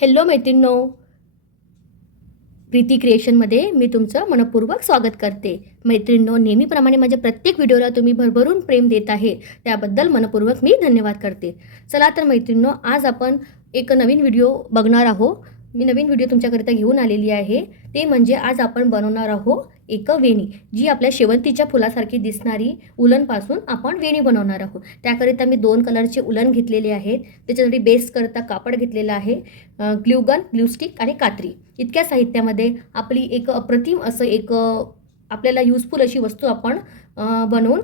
Hello मैत्रिणींनो, प्रीती क्रिएशनमध्ये मी तुमचं मनपूर्वक स्वागत करते. मैत्रिणींनो, नेहमीप्रमाणे माझ्या प्रत्येक व्हिडिओला तुम्ही भरभरून प्रेम देत आहे, त्याबद्दल मनपूर्वक मी धन्यवाद करते. चला तर मैत्रिणींनो, आज आपण एक नवीन व्हिडिओ बघणार आहोत. मी नवीन व्हिडिओ तुमच्याकरिता घेऊन आलेली आहे. ते म्हणजे आज आपण बनवणार आहोत एक वेणी, जी आपल्या शेवंतीच्या फुलासारखी दिसणारी उलनपासून आपण वेणी बनवणार आहोत. त्याकरिता मी 2 कलरचे उलन घेतलेले आहेत. त्याच्यासाठी बेस करता कापड घेतलेलं आहे, ग्लूगन, ग्लूस्टिक आणि कात्री. इतक्या साहित्यामध्ये आपली एक अप्रतिम असं एक आपल्याला युजफुल अशी वस्तू आपण बनवून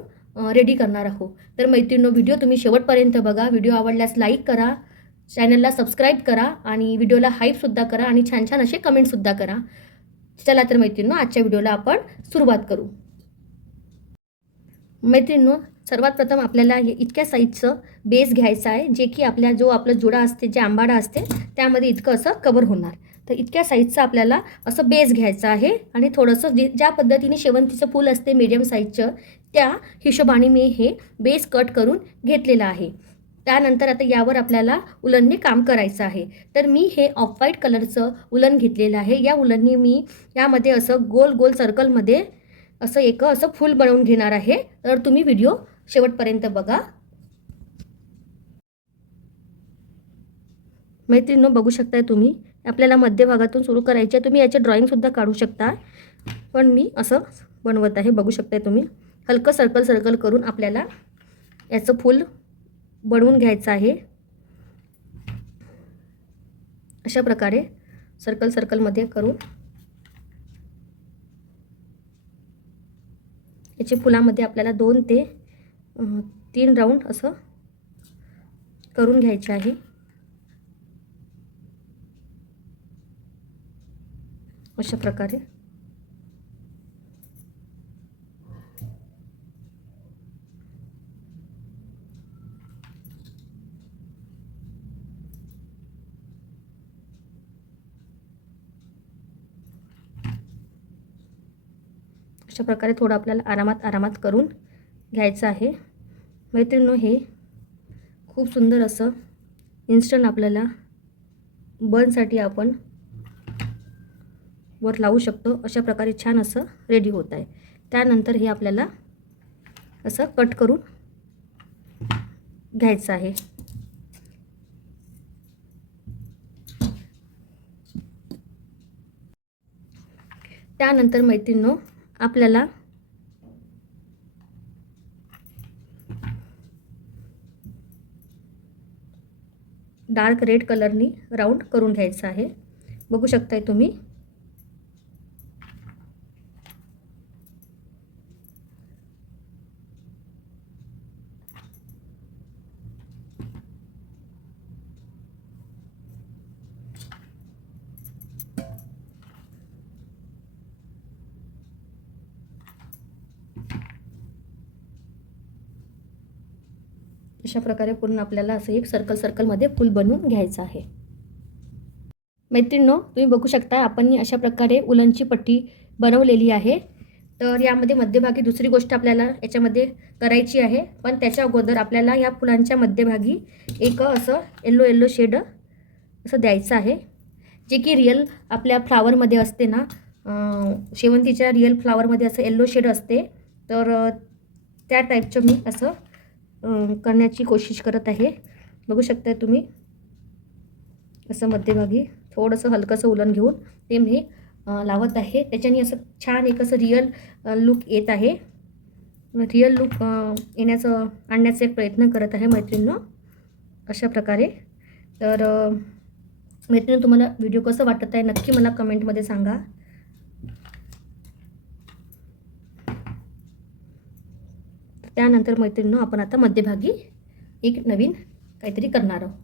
रेडी करणार आहोत. तर मैत्रिणींनो, व्हिडिओ तुम्ही शेवटपर्यंत बघा. व्हिडिओ आवडल्यास लाईक करा, चॅनलला सबस्क्राईब करा आणि व्हिडिओला हाईपसुद्धा करा आणि छान छान असे कमेंटसुद्धा करा. चला तर मैत्रिणींनो, आजच्या व्हिडिओला आपण सुरुवात करू. मैत्रिणींनो, सर्वात प्रथम आपल्याला हे इतक्या साईजचं बेस घ्यायचं आहे, जे की आपला जोडा असते, जे आंबाडा असते त्यामध्ये इतकं असं कवर होणार. तर इतक्या साईजचं आपल्याला असं बेस घ्यायचं आहे आणि थोडंसं ज्या पद्धतीने शेवंतीचं फूल असते मीडियम साईजचं, त्या हिशोबाने मी हे बेस कट करून घेतलेलं आहे. त्यानंतर आता यावर आपल्याला उलनने काम करायचं आहे. तर मी हे ऑफ व्हाईट कलरचं उलन घेतलेलं आहे. या उलनने मी यामध्ये असं गोल गोल सर्कलमध्ये असं फूल बनवून घेणार आहे. तर तुम्ही व्हिडिओ शेवटपर्यंत बघा. मैत्रिणींनो, बघू शकताय तुम्ही, आपल्याला मध्यभागातून सुरू करायचे. तुम्ही याचे ड्रॉइंगसुद्धा काढू शकता, पण मी असं बनवत आहे. बघू शकताय तुम्ही, हलकं सर्कल करून आपल्याला याचं फूल बनवून घ्यायचं आहे. अशा प्रकारे सर्कलमध्ये करून याचे फुलामध्ये आपल्याला 2 ते 3 राऊंड असं करून घ्यायचे आहे. अशा प्रकारे थोडं आपल्याला आरामात करून घ्यायचं आहे. मैत्रिणींनो, हे खूप सुंदर असं इन्स्टंट आपल्याला बनसाठी आपण वर लावू शकतो. अशा प्रकारे छान असं रेडी होत आहे. त्यानंतर हे आपल्याला असं कट करून घ्यायचं आहे. त्यानंतर मैत्रिणींनो, आपल्याला डार्क रेड कलरनी राऊंड करून घ्यायचं आहे. बघू शकताय तुम्ही. अशा प्रकारे पूर्ण आपल्याला असं एक सर्कलमध्ये फूल बनवून घ्यायचं आहे. मैत्रिणींनो, तुम्ही बघू शकता, आपण अशा प्रकारे उलनची पट्टी बनवलेली आहे. तर यामध्ये मध्यभागी दुसरी गोष्ट आपल्याला याच्यामध्ये करायची आहे, पण त्याच्या अगोदर आपल्याला या फुलांच्या मध्यभागी एक असं येलो शेड असं द्यायचं आहे, जे की रिअल आपल्या फ्लावरमध्ये असते ना, शेवंतीच्या रिअल फ्लावरमध्ये असं येलो शेड असते. तर त्या टाईपचं मी असं करण्याची कोशिश करत आहे. बघू शकताय तुम्ही, असं मध्यभागी थोडंसं हलकंसं उलन घेऊन ते मी लावत आहे. त्याच्याने असं छान एक असं रिअल लुक येत आहे. रिअल लुक आणण्याचा एक प्रयत्न करत आहे मैत्रिणींनो, अशा प्रकारे. तर मैत्रिणी, तुम्हाला व्हिडिओ कसं वाटत आहे नक्की मला कमेंटमध्ये सांगा. त्यानंतर मैत्रिणींनो, आपण आता मध्यभागी एक नवीन काहीतरी करणार आहोत.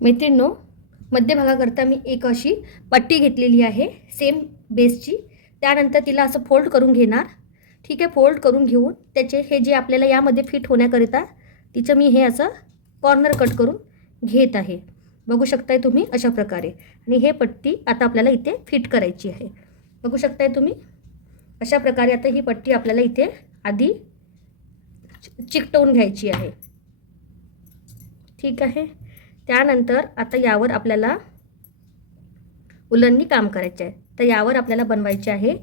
मैत्रिणींनो, मध्यभागाकरता मी एक अशी पट्टी घेतलेली आहे सेम बेसची. त्यानंतर तिला असं फोल्ड करून घेणार. ठीक आहे, फोल्ड करून घेऊन त्याचे हे जे आपल्याला यामध्ये फिट होण्याकरिता तिचं मी हे असं कॉर्नर कट करून घेत आहे. बघू शकताय तुम्ही, अशा प्रकारे. आणि हे पट्टी आता आपल्याला इथे फिट करायची आहे. बघू शकताय तुम्ही, अशा प्रकारे आता ही पट्टी आपल्याला इथे आधी चिकटवून घ्यायची आहे. ठीक आहे. त्यानंतर आता यावर आपल्याला उलननी काम करायचे आहे. तर यावर आपल्याला बनवायचे आहे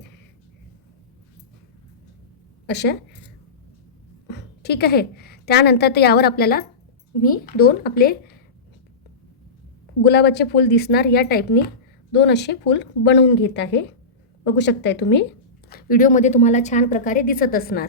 अशा, ठीक आहे. त्यानंतर ते यावर आपल्याला मी 2 आपले गुलाबाचे फूल दिसणार या टाईपनी 2 असे फूल बनवून घेत आहे. बघू शकताय तुम्ही व्हिडिओमध्ये तुम्हाला छान प्रकारे दिसत असणार.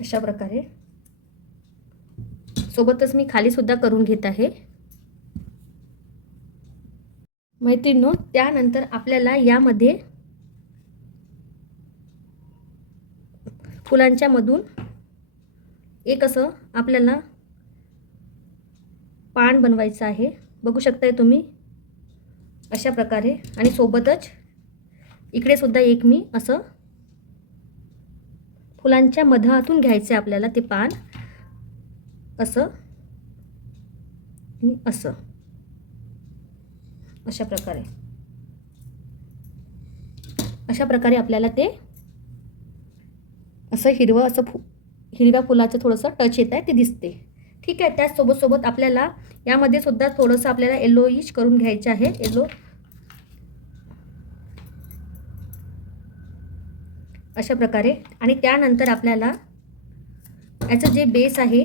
अशा प्रकारे सोबतच मी खाली सुद्धा करून घेत आहे मैत्रिणींनो. त्यानंतर आपल्याला यामध्ये फुलांच्या मधून एक असं आपल्याला पान बनवायचं आहे. बघू शकताय तुम्ही अशा प्रकारे. आणि सोबतच इकडे सुद्धा एक मी असं फुलांच्या मधातून घ्यायचं आपल्याला ते पान, असं आणि असं, अशा प्रकारे. अशा प्रकारे आपल्याला ते असं हिरवं असं हिरव्या फुलाचं थोडंसं टच येत आहे ते दिसते, ठीक आहे. त्याच सोबत आपल्याला यामध्ये सुद्धा थोडंसं आपल्याला येलोइश करून घ्यायचं आहे, येलो अशा प्रकारे. आणि त्यानंतर आपल्याला याचं जे बेस आहे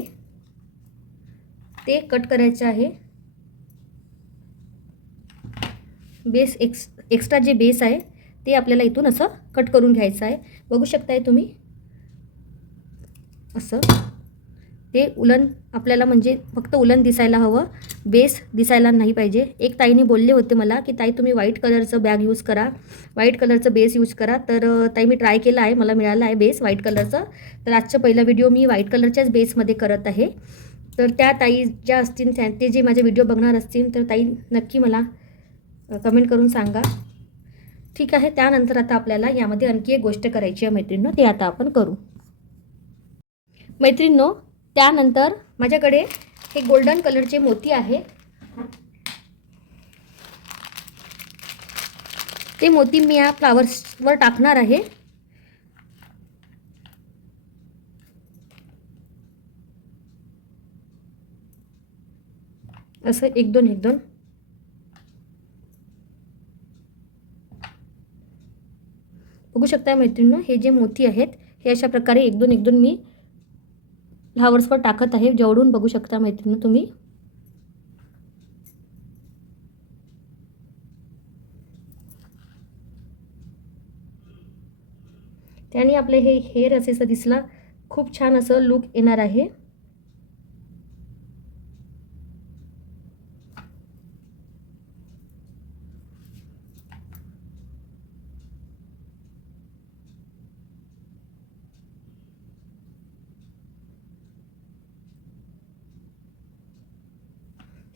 ते कट करायचं आहे. बेस एक्स्ट्रा जे बेस आहे ते आपल्याला इथून असं कट करून घ्यायचं आहे. बघू शकताय तुम्ही असं. ते उलन आपल्याला म्हणजे फक्त उलन दिसायला हवं, बेस दिसायला नाही पाहिजे. एक ताईने बोलले होते मला की ताई तुम्ही व्हाईट कलरचं बॅग यूज करा, व्हाईट कलरचं बेस यूज करा. तर ताई मी ट्राय केलं आहे, मला मिळालं आहे बेस व्हाईट कलरचं. तर आजचा पहिला व्हिडिओ मी व्हाईट कलरच्याच बेसमध्ये करत आहे. तर त्या ताई ज्या असतील ते जे माझे व्हिडिओ बघणार असतील तर ताई नक्की मला कमेंट करून सांगा, ठीक आहे. त्यानंतर आता आपल्याला यामध्ये आणखी एक गोष्ट करायची आहे मैत्रिणींनो, ते आता आपण करू मैत्रिणींनो. त्यानंतर माझ्याकडे हे गोल्डन कलरचे मोती आहे. ते मोती मी या फ्लावर्सवर टाकणार आहे. असं एक दोन बघू शकता मैत्रिणींनो. हे जे मोती आहेत हे अशा प्रकारे एक दोन मी फ्लावर्सवर टाकत आहे. जवळून बघू शकता मैत्रिणींनो तुम्ही. त्याने आपले हे हेअर असे दिसला खूप छान असं लुक येणार आहे.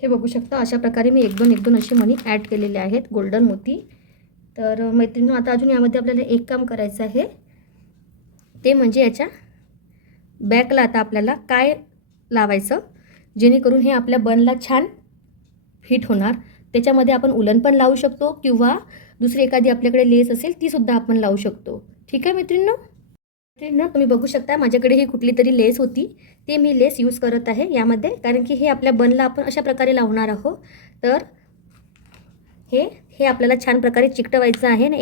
हे बघू शकता अशा प्रकारे मी एक दोन असे मणी ॲड केलेले आहेत, गोल्डन मोती. तर मैत्रिणींनो आता अजून यामध्ये आपल्याला एक काम करायचं आहे, ते म्हणजे याच्या बॅकला आता आपल्याला काय लावायचं जेणेकरून हे आपल्या बनला छान फिट होणार. त्याच्यामध्ये आपण उलन पण लावू शकतो किंवा दुसरी एखादी आपल्याकडे लेस असेल ती सुद्धा आपण लावू शकतो, ठीक आहे मैत्रिणींनो. तुम्ही बघू शकता माझ्याकडे ही कुठली तरी लेस होती, ते मी लेस यूज करत आहे यामध्ये, कारण की हे आपल्या बनला आपण अशा प्रकारे लावणार आहोत. तर हे आपल्याला छान प्रकारे चिकटवायचं आहे आणि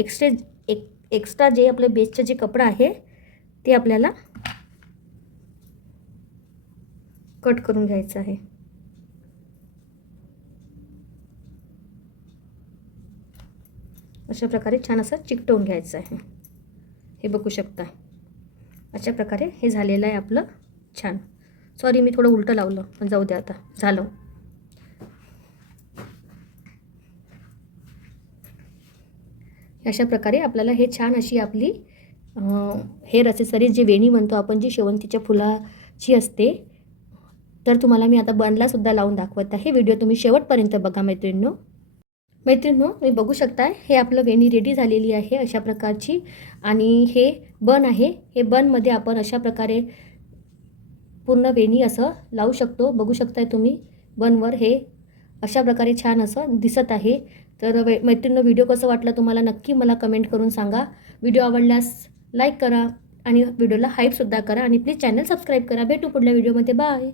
एक्स्ट्रा जे आपलं बेसचं जे कपडा आहे ते आपल्याला कट करून घ्यायचं आहे. अशा प्रकारे छान असं चिकटवून घ्यायचं आहे. हे बघू शकता अशा प्रकारे हे झालेलं आहे आपलं छान. सॉरी मी थोडं उलटं लावलं, पण जाऊ द्या आता झालं. अशा प्रकारे आपल्याला हे छान अशी आपली हेअर ॲक्सेसरीज जी वेणी म्हणतो आपण, जी शेवंतीच्या फुलाची असते, तर तुम्हाला मी आता बनला सुद्धा लावून दाखवत आहे. व्हिडिओ तुम्ही शेवटपर्यंत बघा मैत्रिणींनो. मैत्रिणींनो, तुम्ही बघू शकताय हे आपलं वेणी रेडी झालेली आहे अशा प्रकारची. आणि हे बन आहे. हे बनमध्ये आपण अशा प्रकारे पूर्ण वेणी असं लावू शकतो. बघू शकताय तुम्ही बनवर हे अशा प्रकारे छान असं दिसत आहे. तर मैत्रिणींनो, व्हिडिओ कसं वाटलं तुम्हाला नक्की मला कमेंट करून सांगा. व्हिडिओ आवडल्यास लाईक करा आणि व्हिडिओला हाईपसुद्धा करा आणि प्लीज चॅनल सबस्क्राईब करा. भेटू पुढल्या व्हिडिओमध्ये. बाय.